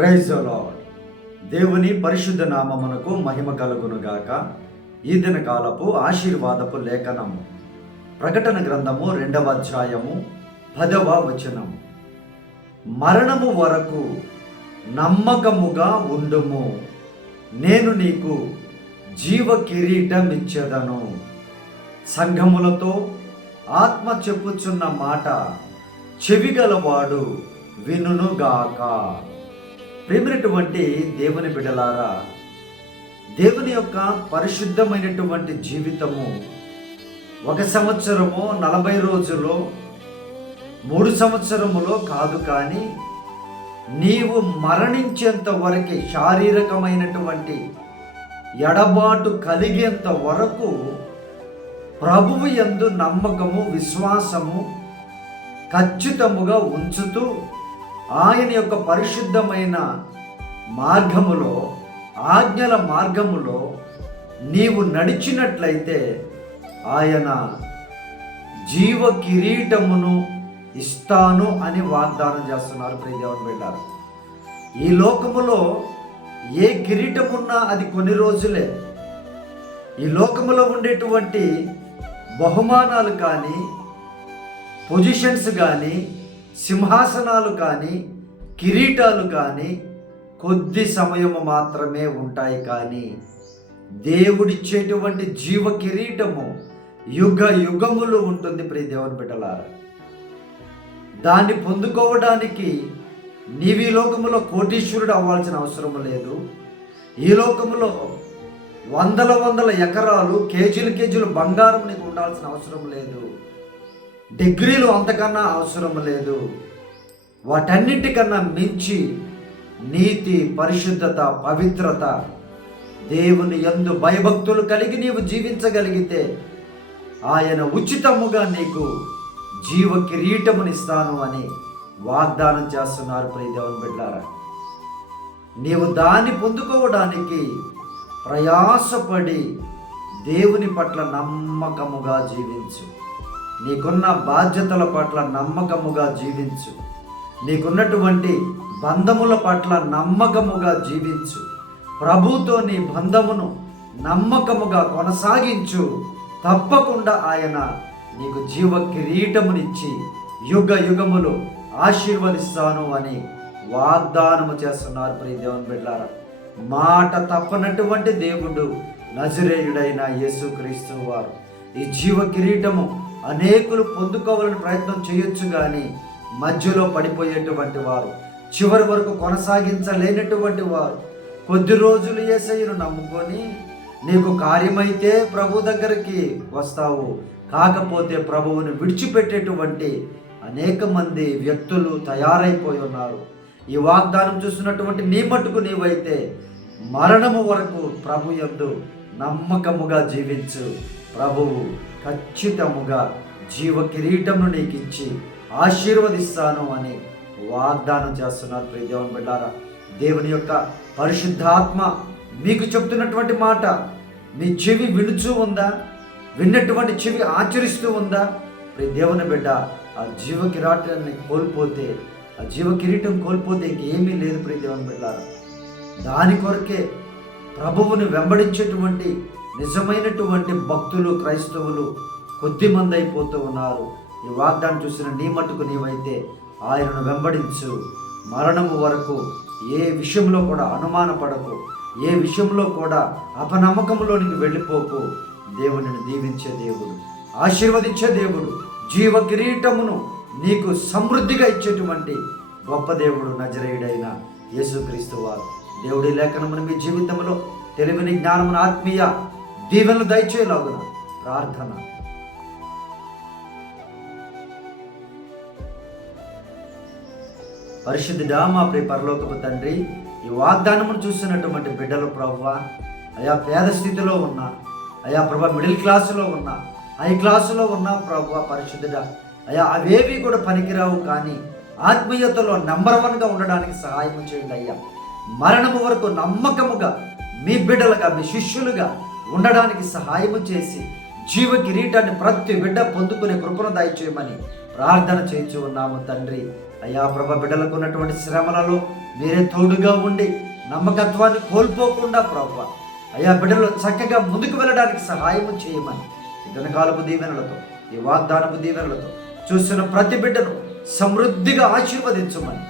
Praise the lord. దేవుని పరిశుద్ధ నామమునకు మహిమ కలుగునుగాక. ఈ దిన కాలపు ఆశీర్వాదపు లేఖనము ప్రకటన గ్రంథము 2వ అధ్యాయము 10వ వచనం. మరణము వరకు నమ్మకముగా ఉండుము, నేను నీకు జీవ కిరీటం ఇచ్చెదను. సంఘములతో ఆత్మ చెప్పుచున్న మాట చెవిగలవాడు వినుగాక. ప్రేమైనటువంటి దేవుని బిడ్డలారా, దేవుని యొక్క పరిశుద్ధమైనటువంటి జీవితము 1 సంవత్సరమో 40 రోజులో 3 సంవత్సరములో కాదు, కానీ నీవు మరణించేంత వరకు శారీరకమైనటువంటి ఎడబాటు కలిగేంత వరకు ప్రభువు యందు నమ్మకము విశ్వాసము ఖచ్చితముగా ఉంచుతూ ఆయన యొక్క పరిశుద్ధమైన మార్గములో ఆజ్ఞల మార్గములో నీవు నడిచినట్లయితే ఆయన జీవ కిరీటమును ఇస్తాను అని వాగ్దానం చేస్తున్నారు. ప్రియదేవుని బిడ్డలారా, ఈ లోకములో ఏ కిరీటమున్నా అది కొన్ని రోజులే. ఈ లోకములో ఉండేటువంటి బహుమానాలు కానీ, పొజిషన్స్ కానీ, సింహాసనాలు కానీ, కిరీటాలు కానీ కొద్ది సమయము మాత్రమే ఉంటాయి. కానీ దేవుడిచ్చేటువంటి జీవ కిరీటము యుగ యుగములు ఉంటుంది. ప్రియ దేవుని బిడ్డలారా, దాన్ని పొందుకోవడానికి నీవు ఈ లోకములో కోటీశ్వరుడు అవ్వాల్సిన అవసరం లేదు. ఈ లోకములో వందల ఎకరాలు కేజీలు బంగారం నీకు ఉండాల్సిన అవసరం లేదు. డిగ్రీలు అంతకన్నా అవసరం లేదు. వాటన్నిటికన్నా మించి నీతి, పరిశుద్ధత, పవిత్రత, దేవుని యందు భయభక్తులు కలిగి నీవు జీవించగలిగితే ఆయన ఉచితముగా నీకు జీవ కిరీటమునిస్తాను అని వాగ్దానం చేస్తున్నారు. ప్రియ దేవుని బిడ్డలారా, నీవు దాన్ని పొందుకోవడానికి ప్రయాసపడి దేవుని పట్ల నమ్మకముగా జీవించు. నీకున్న బాధ్యతల పట్ల నమ్మకముగా జీవించు. నీకున్నటువంటి బంధముల పట్ల నమ్మకముగా జీవించు. ప్రభుతో నీ బంధమును నమ్మకముగా కొనసాగించు. తప్పకుండా ఆయన నీకు జీవ కిరీటమునిచ్చి యుగ యుగములు ఆశీర్వదిస్తాను అని వాగ్దానము చేస్తున్నారు. ప్రియ దేవుని బిడ్డలారా, మాట తప్పనటువంటి దేవుడు నజరేయుడైన యేసుక్రీస్తు వారు. ఈ జీవ కిరీటము అనేకులు పొందుకోవాలని ప్రయత్నం చేయొచ్చు, కానీ మధ్యలో పడిపోయేటువంటి వారు, చివరి వరకు కొనసాగించలేనటువంటి వారు, కొద్ది రోజులు యేసయ్యను నమ్ముకొని నీకు కార్యమైతే ప్రభు దగ్గరికి వస్తావు, కాకపోతే ప్రభువుని విడిచిపెట్టేటువంటి అనేక మంది వ్యక్తులు తయారైపోయి ఉన్నారు. ఈ వాగ్దానం చూస్తున్నటువంటి నీ మట్టుకు నీవైతే మరణము వరకు ప్రభు యందు నమ్మకముగా జీవించు. ప్రభువు ఖచ్చితముగా జీవ కిరీటమును నీకు ఇచ్చి ఆశీర్వదిస్తాను అని వాగ్దానం చేస్తున్నారు. ప్రియ దేవుని బిడ్డలారా, దేవుని యొక్క పరిశుద్ధాత్మ మీకు చెప్తున్నటువంటి మాట మీ చెవి వినుచూ ఉందా? విన్నటువంటి చెవి ఆచరిస్తూ ఉందా? ప్రియ దేవుని బిడ్డ, ఆ జీవ కిరీటాన్ని కోల్పోతే, ఆ జీవ కిరీటం కోల్పోతే ఇంకేమీ లేదు. ప్రియ దేవుని బిడ్డలారా, దాని కొరకే ప్రభువుని వెంబడించేటువంటి నిజమైనటువంటి భక్తులు, క్రైస్తవులు కొద్దిమంది అయిపోతూ ఉన్నారు. ఈ వాగ్దానం చూసిన నీ మట్టుకు నీవైతే ఆయనను వెంబడించు. మరణము వరకు ఏ విషయంలో కూడా అనుమానపడకు, ఏ విషయంలో కూడా అపనమ్మకంలోనికి వెళ్ళిపోకు. దేవునిని దీవించే దేవుడు, ఆశీర్వదించే దేవుడు, జీవ కిరీటమును నీకు సమృద్ధిగా ఇచ్చేటువంటి గొప్ప దేవుడు నజరేయుడైన యేసుక్రీస్తు వారు. దేవుడి లేఖనమును మీ జీవితంలో తెలివిని, జ్ఞానమును, ఆత్మీయ దీవెనలు దయచేయలాగున ప్రార్థన. పరిశుద్ధుడా, మా ప్రియ పరలోకపు తండ్రి, ఈ వాగ్దానమును చూస్తున్నటువంటి బిడ్డలు ప్రభువా, అయా పేద స్థితిలో ఉన్నా, అయా ప్రభా మిడిల్ క్లాసులో ఉన్నా, హై క్లాసులో ఉన్నా ప్రభువా పరిశుద్ధుడా, అయా అవేవి కూడా పనికిరావు, కానీ ఆత్మీయతలో నంబర్ 1గా ఉండడానికి సహాయం చేయండి అయ్యా. మరణము వరకు నమ్మకముగా మీ బిడ్డలుగా, మీ శిష్యులుగా ఉండడానికి సహాయము చేసి జీవ కిరీటాన్ని ప్రతి బిడ్డ పొందుకునే కృపను దయచేయమని ప్రార్థన చేయించి ఉన్నాము తండ్రి. అయ్యా ప్రభ, బిడ్డలకు ఉన్నటువంటి శ్రమలలో మీరే తోడుగా ఉండి నమ్మకత్వాన్ని కోల్పోకుండా ప్రభు అయ్యా బిడ్డలు చక్కగా ముందుకు వెళ్ళడానికి సహాయం చేయమని ఈ దినకాలపు దీవెనలతో, ఈ వాగ్దానపు దీవెనలతో చూస్తున్న ప్రతి బిడ్డను సమృద్ధిగా ఆశీర్వదించమని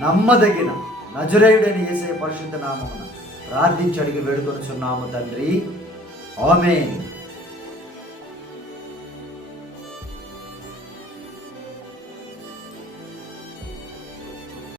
నమ్మదగిన నజరేయుడైన యేసయ్య పరిశుద్ధ నామమున ప్రార్థించి అడిగి వేడుకొనుచున్నాము తండ్రి. ఆమేన్.